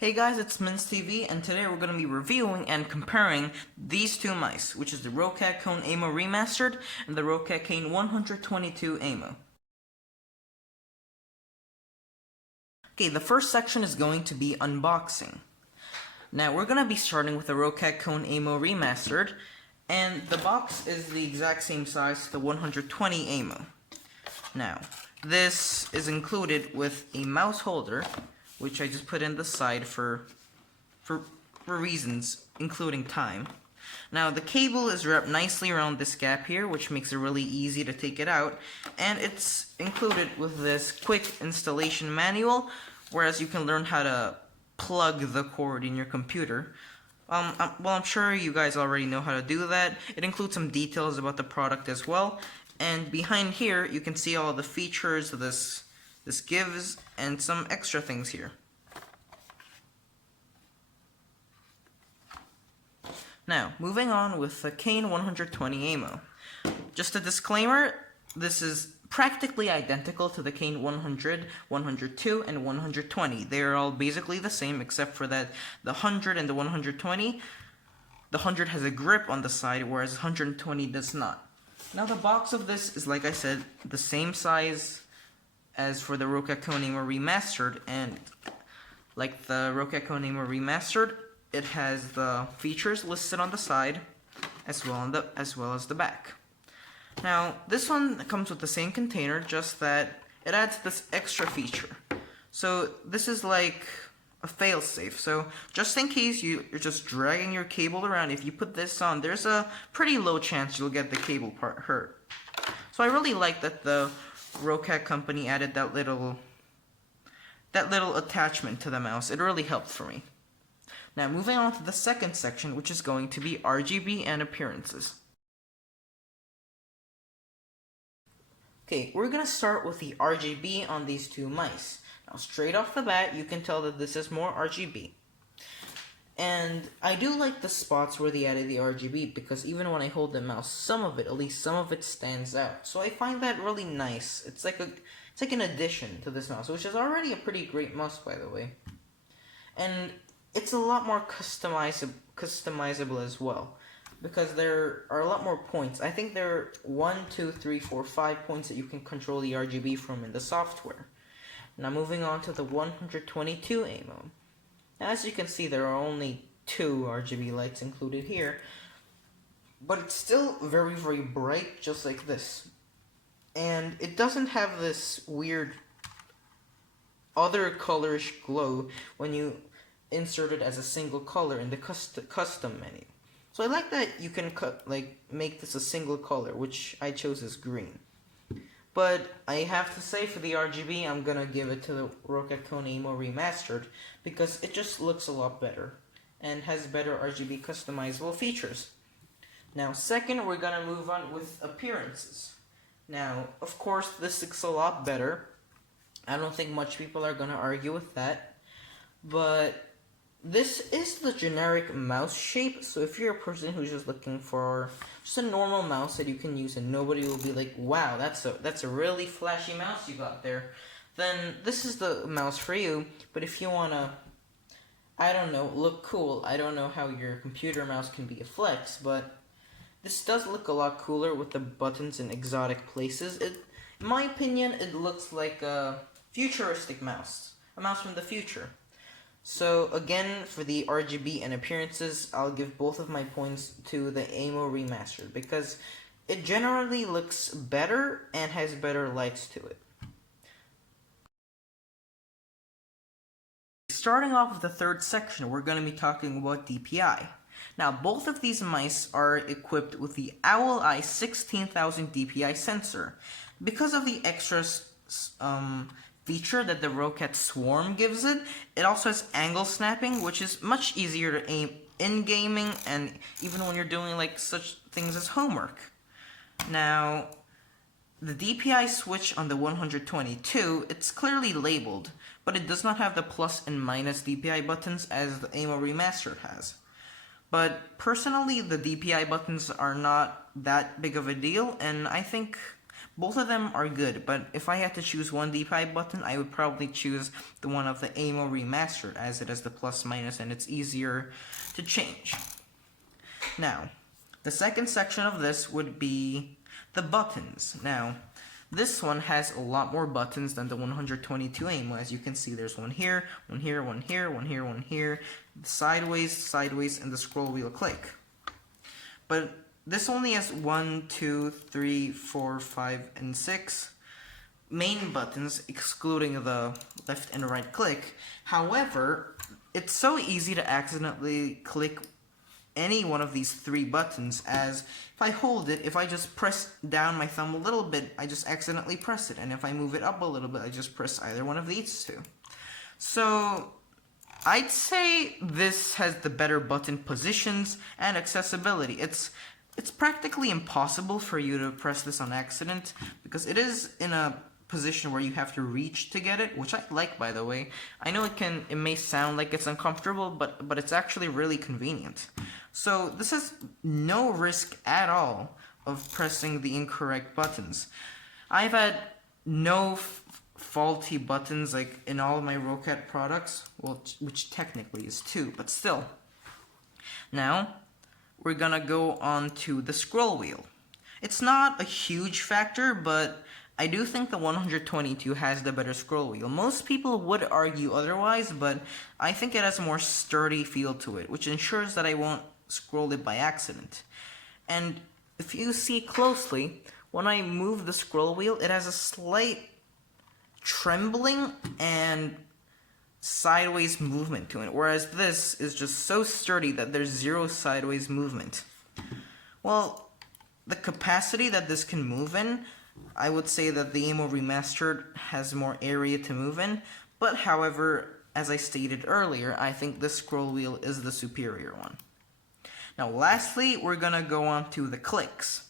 Hey guys, it's Minz TV, and today we're going to be reviewing and comparing these two mice, which is the Roccat Kone Aimo Remastered and the Roccat Kain 122 Aimo. Okay, the first section is going to be unboxing. Now, we're going to be starting with the Roccat Kone Aimo Remastered, and the box is the exact same size as the 120 Aimo. Now, this is included with a mouse holder, which I just put in the side for reasons, including time. Now, the cable is wrapped nicely around this gap here, which makes it really easy to take it out, and it's included with this quick installation manual, whereas you can learn how to plug the cord in your computer. I'm sure you guys already know how to do that. It includes some details about the product as well, and behind here, you can see all the features this gives, and some extra things here. Now, moving on with the Kain 120 Aimo. Just a disclaimer, this is practically identical to the Kain 100, 102, and 120. They are all basically the same, except for that the 100 and the 120, the 100 has a grip on the side, whereas 120 does not. Now, the box of this is, like I said, the same size as for the Roccat Kone Aimo Remastered, and like the Roccat Kone Aimo Remastered, it has the features listed on the side as well as the back. Now, this one comes with the same container, just that it adds this extra feature. So this is like a failsafe. So just in case you're just dragging your cable around, if you put this on, there's a pretty low chance you'll get the cable part hurt. So I really like that the Roccat company added that little attachment to the mouse. It really helped for me. Now, moving on to the second section, which is going to be RGB and appearances. Okay, we're going to start with the RGB on these two mice. Now, straight off the bat, you can tell that this is more RGB. And I do like the spots where they added the RGB, because even when I hold the mouse, at least some of it stands out. So I find that really nice. It's like an addition to this mouse, which is already a pretty great mouse, by the way. And it's a lot more customizable as well, because there are a lot more points. I think there are 1, 2, 3, 4, 5 points that you can control the RGB from in the software. Now, moving on to the 122 Aimo. As you can see, there are only 2 RGB lights included here, but it's still very, very bright, just like this. And it doesn't have this weird other colorish glow when you insert it as a single color in the custom menu. So I like that you can make this a single color, which I chose as green. But I have to say, for the RGB, I'm gonna give it to the Roccat Kone Aimo Remastered, because it just looks a lot better and has better RGB customizable features. Now, second, we're gonna move on with appearances. Now, of course, this looks a lot better. I don't think much people are gonna argue with that. But this is the generic mouse shape, so if you're a person who's just looking for just a normal mouse that you can use and nobody will be like, wow, that's a really flashy mouse you got there, then this is the mouse for you. But if you wanna, I don't know, look cool, I don't know how your computer mouse can be a flex, but this does look a lot cooler with the buttons in exotic places. In my opinion, it looks like a futuristic mouse, a mouse from the future. So again, for the RGB and appearances, I'll give both of my points to the Aimo Remastered, because it generally looks better and has better lights to it. Starting off with the third section, we're going to be talking about DPI. Now, both of these mice are equipped with the Owl-Eye 16,000 DPI sensor. Because of the extra feature that the Roccat Swarm gives it, it also has angle snapping, which is much easier to aim in gaming and even when you're doing like such things as homework. Now, the DPI switch on the 122, it's clearly labeled, but it does not have the plus and minus DPI buttons as the Aimo Remastered has. But personally, the DPI buttons are not that big of a deal, and I think Both of them are good, but if I had to choose one D-pad button, I would probably choose the one of the Aimo Remastered, as it has the plus minus and it's easier to change. Now, the second section of this would be the buttons. Now, this one has a lot more buttons than the 122 Aimo. As you can see, there's one here, one here, one here, one here, one here, sideways, sideways, and the scroll wheel click. But this only has 1, 2, 3, 4, 5, and 6 main buttons, excluding the left and right click. However, it's so easy to accidentally click any one of these 3 buttons, as if I hold it, if I just press down my thumb a little bit, I just accidentally press it, and if I move it up a little bit, I just press either one of these 2. So I'd say this has the better button positions and accessibility. It's practically impossible for you to press this on accident, because it is in a position where you have to reach to get it, which I like, by the way. I know it may sound like it's uncomfortable, but it's actually really convenient. So this is no risk at all of pressing the incorrect buttons. I've had no faulty buttons like in all of my Roccat products, well, which technically is 2, but still. Now, we're gonna go on to the scroll wheel. It's not a huge factor, but I do think the 122 has the better scroll wheel. Most people would argue otherwise, but I think it has a more sturdy feel to it, which ensures that I won't scroll it by accident. And if you see closely, when I move the scroll wheel, it has a slight trembling and sideways movement to it, whereas this is just so sturdy that there's 0 sideways movement. Well, the capacity that this can move in, I would say that the Aimo Remastered has more area to move in, but however, as I stated earlier, I think this scroll wheel is the superior one. Now lastly, we're gonna go on to the clicks.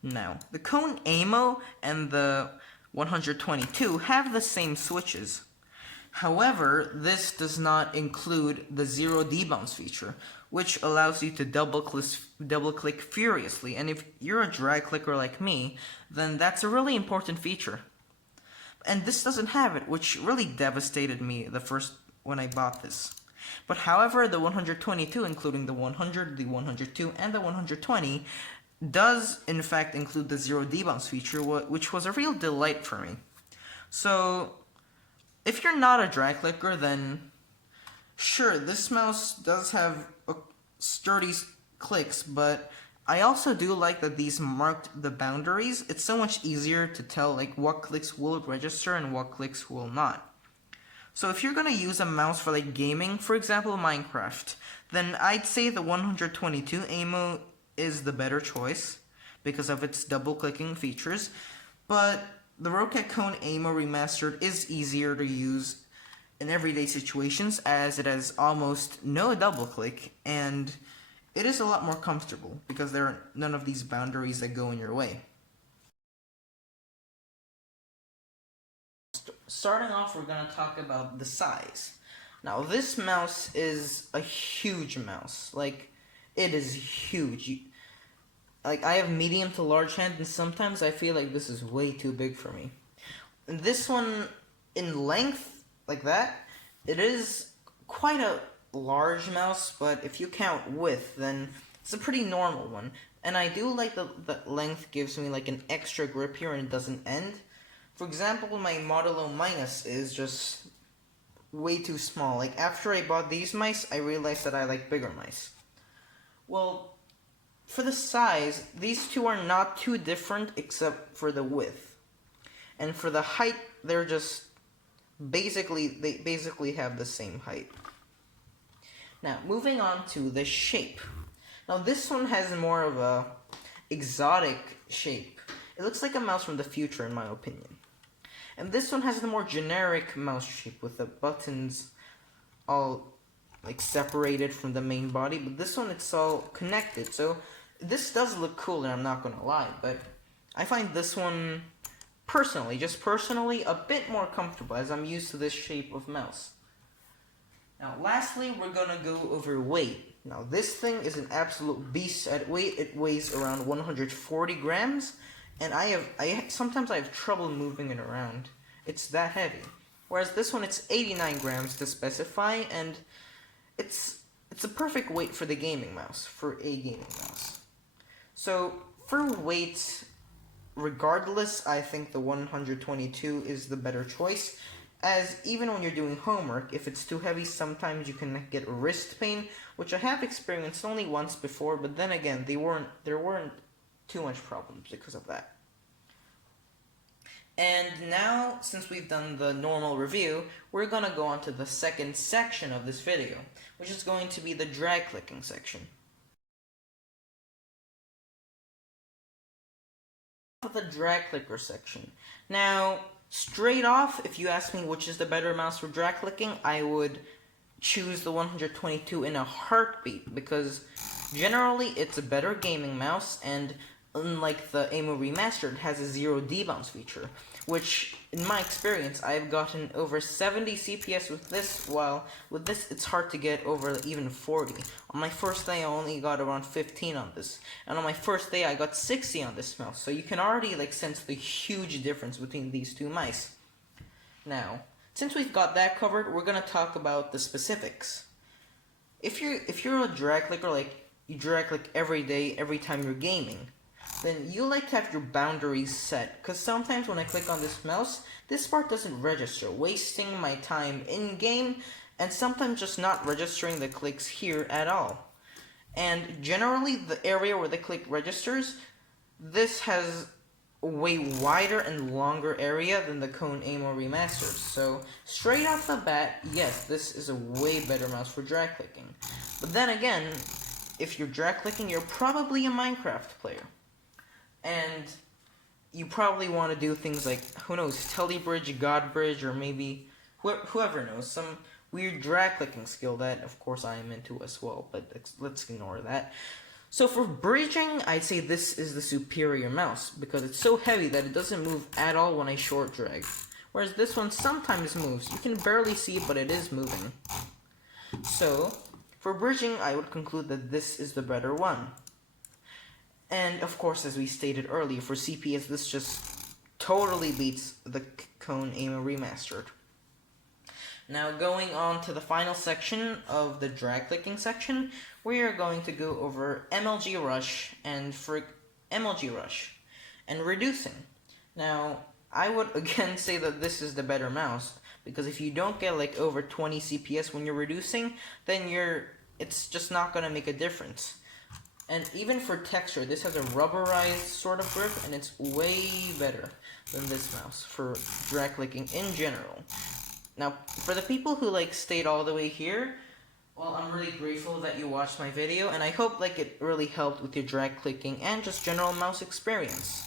Now, the Kone Aimo and the 122 have the same switches. However, this does not include the 0 debounce feature, which allows you to double click furiously, and if you're a drag clicker like me, then that's a really important feature. And this doesn't have it, which really devastated me when I bought this. But however, the 122, including the 100, the 102, and the 120, does in fact include the 0 debounce feature, which was a real delight for me. So, if you're not a drag clicker, then sure, this mouse does have sturdy clicks, but I also do like that these marked the boundaries. It's so much easier to tell like what clicks will register and what clicks will not. So if you're gonna use a mouse for like gaming, for example Minecraft, then I'd say the 122 Aimo is the better choice because of its double clicking features, but the Roccat Kone Aimo Remastered is easier to use in everyday situations as it has almost no double click, and it is a lot more comfortable because there are none of these boundaries that go in your way. Starting off, we're going to talk about the size. Now, this mouse is a huge mouse. Like, it is huge. Like, I have medium to large hands, and sometimes I feel like this is way too big for me. And this one, in length, like that, it is quite a large mouse, but if you count width, then it's a pretty normal one. And I do like that length gives me like an extra grip here and it doesn't end. For example, my Modulo Minus is just way too small. Like, after I bought these mice, I realized that I like bigger mice. Well, for the size, these two are not too different except for the width. And for the height, they're just they basically have the same height. Now, moving on to the shape. Now, this one has more of a exotic shape. It looks like a mouse from the future, in my opinion. And this one has the more generic mouse shape with the buttons all like separated from the main body, but this one, it's all connected. So this does look cool, and I'm not gonna lie, but I find this one just personally, a bit more comfortable as I'm used to this shape of mouse. Now, lastly, we're gonna go over weight. Now, this thing is an absolute beast at weight. It weighs around 140 grams, and sometimes I have trouble moving it around. It's that heavy. Whereas this one, it's 89 grams to specify, and it's a perfect weight for the gaming mouse, for a gaming mouse. So for weight, regardless, I think the 122 is the better choice, as even when you're doing homework, if it's too heavy, sometimes you can get wrist pain, which I have experienced only once before, but then again, there weren't too much problems because of that. And now, since we've done the normal review, we're gonna go on to the second section of this video, which is going to be the drag clicking section. The drag clicker section. Now, straight off, if you ask me which is the better mouse for drag clicking, I would choose the 122 in a heartbeat, because generally it's a better gaming mouse, and unlike the Aimo Remastered, has a 0 debounce feature, which, in my experience, I've gotten over 70 CPS with this, while with this it's hard to get over even 40. On my first day I only got around 15 on this, and on my first day I got 60 on this mouse, so you can already sense the huge difference between these two mice. Now, since we've got that covered, we're gonna talk about the specifics. If you're a drag clicker, you drag click every day, every time you're gaming, then you like to have your boundaries set, because sometimes when I click on this mouse, this part doesn't register, wasting my time in-game, and sometimes just not registering the clicks here at all. And generally, the area where the click registers, this has a way wider and longer area than the Kone Aimo Remastered, so straight off the bat, yes, this is a way better mouse for drag clicking. But then again, if you're drag clicking, you're probably a Minecraft player. And you probably want to do things like, who knows, Telebridge, Godbridge, or maybe whoever knows, some weird drag clicking skill that, of course, I am into as well, but let's ignore that. So for bridging, I'd say this is the superior mouse, because it's so heavy that it doesn't move at all when I short drag. Whereas this one sometimes moves. You can barely see it, but it is moving. So, for bridging, I would conclude that this is the better one. And of course, as we stated earlier, for CPS, this just totally beats the Kone Aimo Remastered. Now, going on to the final section of the drag clicking section, we are going to go over MLG Rush and reducing. Now, I would again say that this is the better mouse, because if you don't get over 20 CPS when you're reducing, then it's just not gonna make a difference. And even for texture, this has a rubberized sort of grip, and it's way better than this mouse for drag clicking in general. Now, for the people who stayed all the way here, well, I'm really grateful that you watched my video, and I hope it really helped with your drag clicking and just general mouse experience.